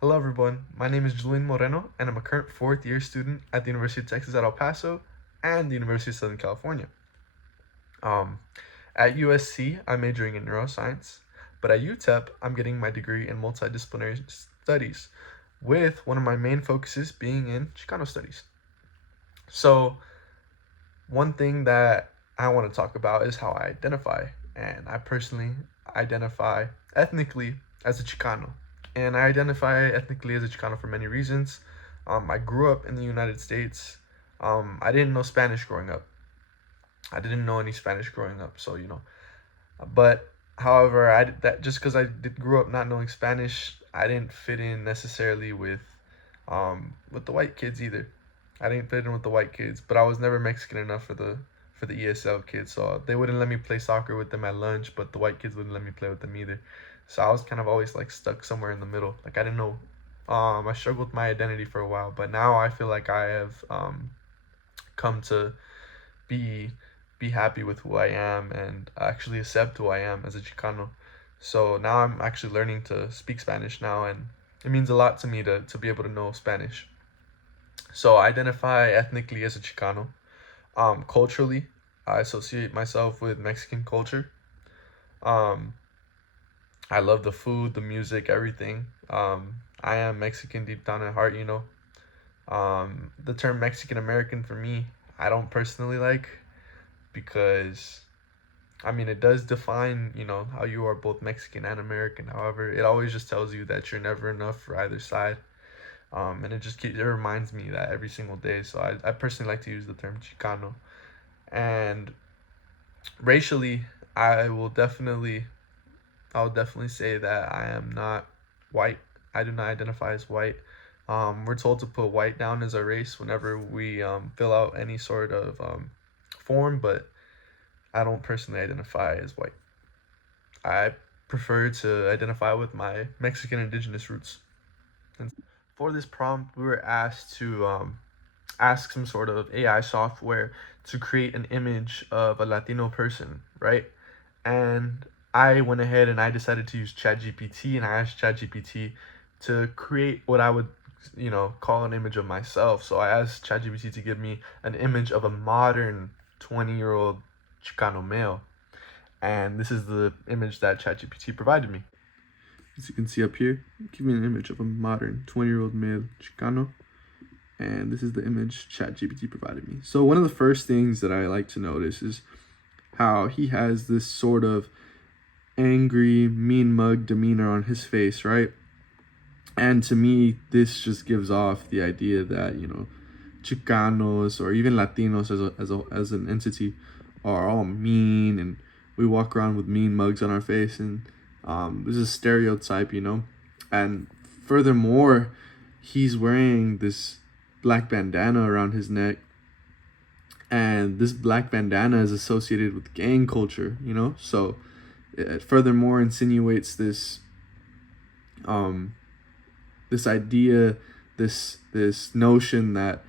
Hello everyone, my name is Julian Moreno and I'm a current fourth year student at the University of Texas at El Paso and the University of Southern California. Um, at USC, I'm majoring in neuroscience, but at UTEP, I'm getting my degree in multidisciplinary studies, with one of my main focuses being in Chicano studies. So, one thing that I want to talk about is how I identify, and I personally identify ethnically as a Chicano. And I identify ethnically as a Chicano for many reasons. I grew up in the United States. I didn't know Spanish growing up. I didn't know any Spanish growing up, so But however, I that just because grew up not knowing Spanish, I didn't fit in necessarily with the white kids either. I didn't fit in with the white kids, but I was never Mexican enough for the ESL kids, so they wouldn't let me play soccer with them at lunch, but the white kids wouldn't let me play with them either. So I was kind of always like stuck somewhere in the middle. Like I didn't know. I struggled with my identity for a while, but now I feel like I have come to be be happy with who I am and actually accept who I am as a Chicano. So now I'm actually learning to speak Spanish now, and it means a lot to me to be able to know Spanish. So I identify ethnically as a Chicano. Culturally, I associate myself with Mexican culture. Um, I love the food, the music, everything. I am Mexican deep down at heart, you know. The term Mexican American for me, I don't personally like because I mean, it does define, how you are both Mexican and American. However, it always just tells you that you're never enough for either side. And it reminds me that every single day. So I personally like to use the term Chicano. And racially, I will definitely, I'll definitely say that I am not white. I do not identify as white. We're told to put white down as a race whenever we fill out any sort of form, but I don't personally identify as white. I prefer to identify with my Mexican indigenous roots. And for this prompt, we were asked to ask some sort of AI software to create an image of a Latino person, right? And I went ahead and I decided to use ChatGPT and I asked ChatGPT to create what I would, call an image of myself. So I asked ChatGPT to give me an image of a modern 20-year-old Chicano male. And this is the image that ChatGPT provided me. As you can see up here, give me an image of a modern 20-year-old male Chicano. And this is the image ChatGPT provided me. So one of the first things that I like to notice is how he has this sort of angry, mean mug demeanor on his face, right? And to me, this just gives off the idea that, Chicanos or even Latinos as an entity are all mean, and we walk around with mean mugs on our face, and this is a stereotype, And furthermore, he's wearing this black bandana around his neck, and this black bandana is associated with gang culture, So it furthermore insinuates um, this idea, this notion that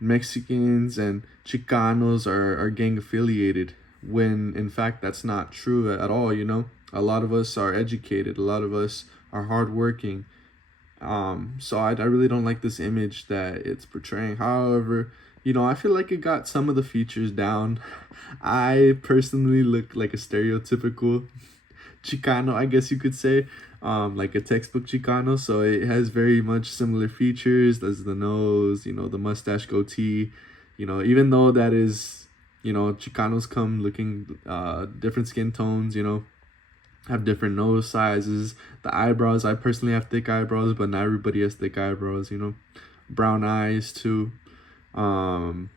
Mexicans and Chicanos are gang affiliated, when in fact that's not true at all. A lot of us are educated, a lot of us are hardworking. So I really don't like this image that it's portraying. However, I feel like it got some of the features down. I personally look like a stereotypical Chicano, I guess you could say, like a textbook Chicano. So it has very much similar features as the nose, the mustache, goatee. Even though that is, Chicanos come looking different skin tones, have different nose sizes. The eyebrows, I personally have thick eyebrows, but not everybody has thick eyebrows, brown eyes too. Um,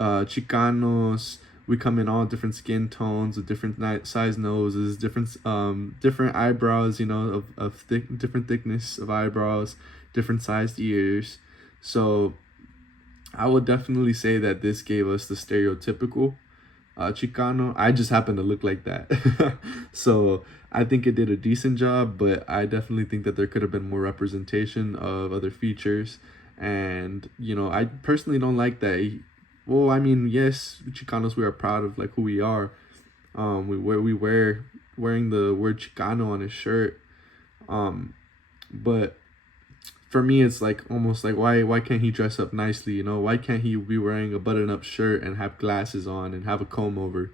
Chicanos, we come in all different skin tones with different size noses, different eyebrows, of different thickness of eyebrows, different sized ears. So I would definitely say that this gave us the stereotypical Chicano. I just happen to look like that. So I think it did a decent job, but I definitely think that there could have been more representation of other features. And, I personally don't like that. Well, I mean, yes, Chicanos, we are proud of like who we are. We wearing the word Chicano on his shirt. Um, but for me it's like almost like why can't he dress up nicely, you know? Why can't he be wearing a button-up shirt and have glasses on and have a comb over?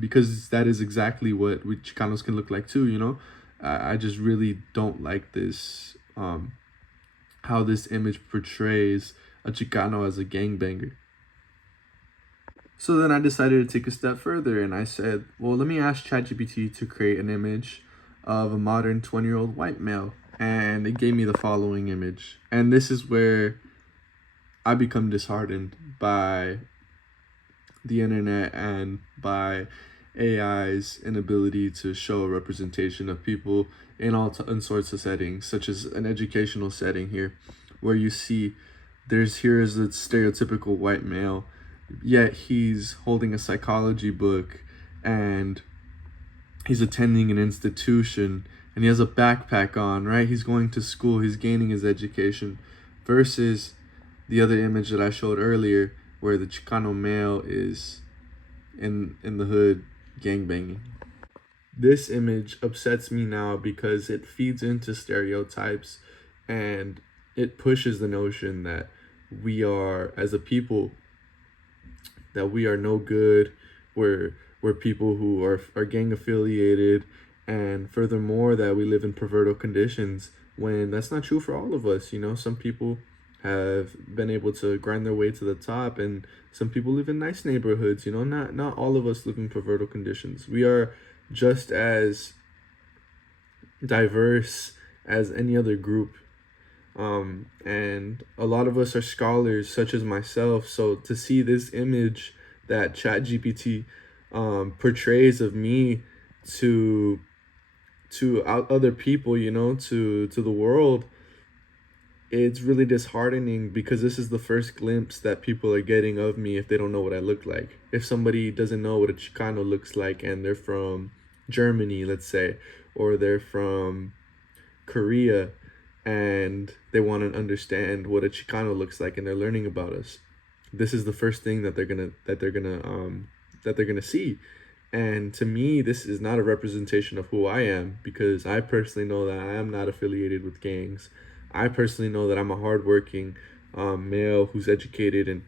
Because that is exactly what we Chicanos can look like too, you know? I just really don't like this, how this image portrays a Chicano as a gangbanger. So then I decided to take a step further and I said, well, let me ask ChatGPT to create an image of a modern 20-year-old white male. And it gave me the following image. And this is where I become disheartened by the internet and by AI's inability to show a representation of people in in sorts of settings, such as an educational setting here, where you see here is a stereotypical white male, yet he's holding a psychology book and he's attending an institution and he has a backpack on, right? He's going to school, he's gaining his education, versus the other image that I showed earlier where the Chicano male is in the hood gangbanging. This image upsets me now because it feeds into stereotypes and it pushes the notion that we are, as a people, that we are no good. We're people who are gang affiliated, and furthermore that we live in perverted conditions, when that's not true for all of us. You know, some people have been able to grind their way to the top, and some people live in nice neighborhoods. You know, not all of us live in perverted conditions. We are just as diverse as any other group. And a lot of us are scholars, such as myself. So to see this image that ChatGPT portrays of me to other people, you know, to the world, it's really disheartening because this is the first glimpse that people are getting of me if they don't know what I look like. If somebody doesn't know what a Chicano looks like and they're from Germany, let's say, or they're from Korea, and they want to understand what a Chicano looks like and they're learning about us, this is the first thing that they're gonna see. And to me, this is not a representation of who I am, because I personally know that I am not affiliated with gangs. I personally know that I'm a hardworking male who's educated and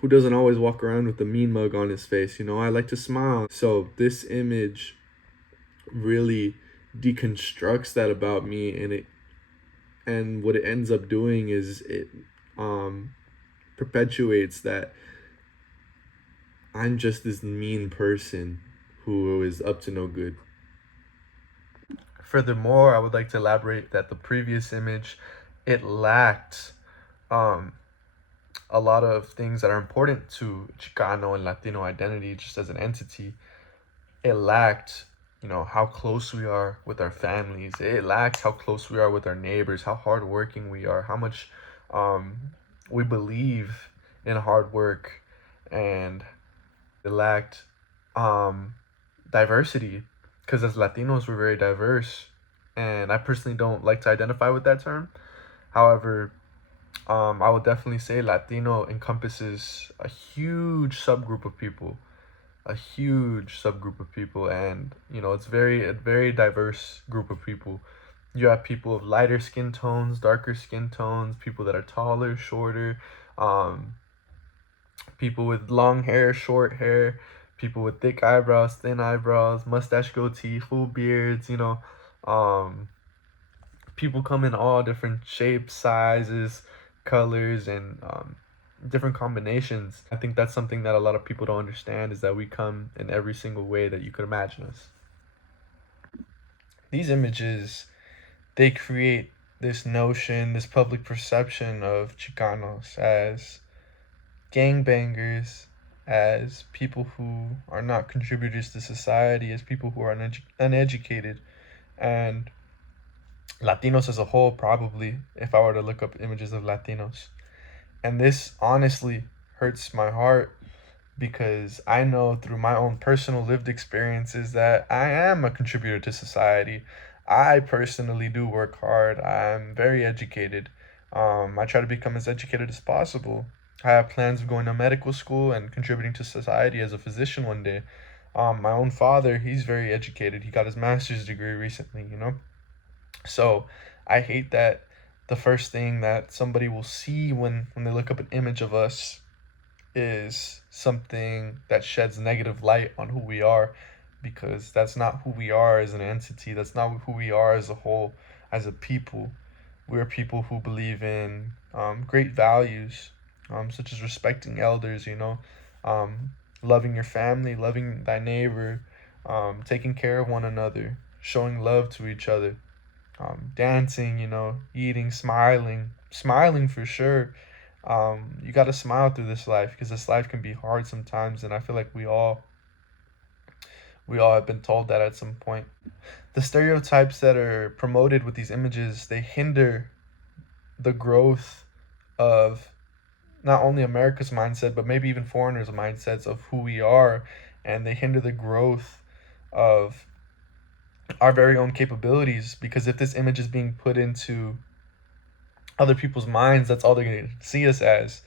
who doesn't always walk around with a mean mug on his face. You know, I like to smile. So this image really deconstructs that about me, and what it ends up doing is it perpetuates that I'm just this mean person who is up to no good. Furthermore, I would like to elaborate that the previous image, it lacked um, a lot of things that are important to Chicano and Latino identity just as an entity. It lacked, you know, how close we are with our families. It lacked how close we are with our neighbors, how hardworking we are, how much um, we believe in hard work, and it lacked um, diversity, because as Latinos we're very diverse, and I personally don't like to identify with that term. However, I would definitely say Latino encompasses a huge subgroup of people, and you know it's a very diverse group of people. You have people of lighter skin tones, darker skin tones, people that are taller, shorter, um, people with long hair, short hair, people with thick eyebrows, thin eyebrows, mustache, goatee, full beards. You know, um, people come in all different shapes, sizes, colors, and different combinations. I think that's something that a lot of people don't understand, is that we come in every single way that you could imagine us. These images, they create this notion, this public perception of Chicanos as gangbangers, as people who are not contributors to society, as people who are uneducated, and Latinos as a whole, probably, if I were to look up images of Latinos. And this honestly hurts my heart, because I know through my own personal lived experiences that I am a contributor to society. I personally do work hard. I'm very educated. I try to become as educated as possible. I have plans of going to medical school and contributing to society as a physician one day. My own father, he's very educated. He got his master's degree recently, you know? So I hate that the first thing that somebody will see when they look up an image of us is something that sheds negative light on who we are, because that's not who we are as an entity. That's not who we are as a whole, as a people. We're people who believe in great values, such as respecting elders, loving your family, loving thy neighbor, taking care of one another, showing love to each other, dancing, eating, smiling for sure. You got to smile through this life, because this life can be hard sometimes, and I feel like we all have been told that at some point. The stereotypes that are promoted with these images, they hinder the growth of not only America's mindset, but maybe even foreigners' mindsets of who we are, and they hinder the growth of our very own capabilities. Because if this image is being put into other people's minds, that's all they're going to see us as.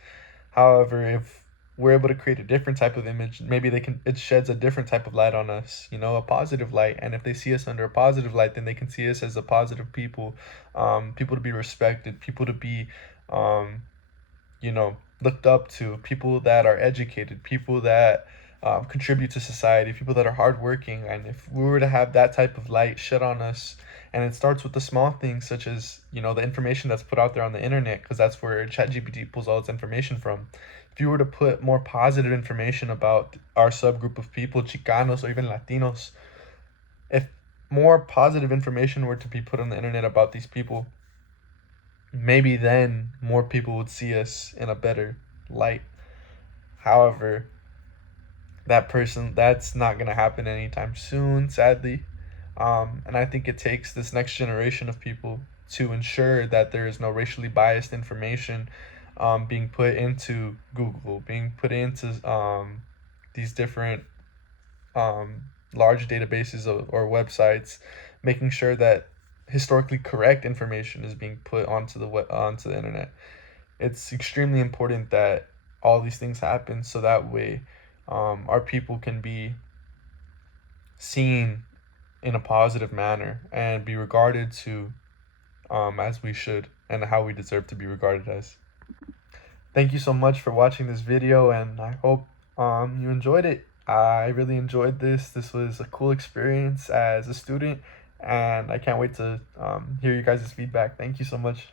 However, if we're able to create a different type of image, maybe it sheds a different type of light on us, a positive light. And if they see us under a positive light, then they can see us as a positive people, people to be respected, people to be, um, looked up to, people that are educated, people that contribute to society, people that are hardworking. And if we were to have that type of light shed on us, and it starts with the small things, such as the information that's put out there on the internet, because that's where ChatGPT pulls all its information from. If you were to put more positive information about our subgroup of people, Chicanos or even Latinos, if more positive information were to be put on the internet about these people, maybe then more people would see us in a better light. However, that's not going to happen anytime soon, sadly. And I think it takes this next generation of people to ensure that there is no racially biased information being put into Google, being put into these different um, large databases or websites, making sure that historically correct information is being put onto the internet. It's extremely important that all these things happen, so that way our people can be seen in a positive manner and be regarded to as we should, and how we deserve to be regarded as. Thank you so much for watching this video, and I hope you enjoyed it. I really enjoyed this. This was a cool experience as a student, and I can't wait to hear you guys' feedback. Thank you so much.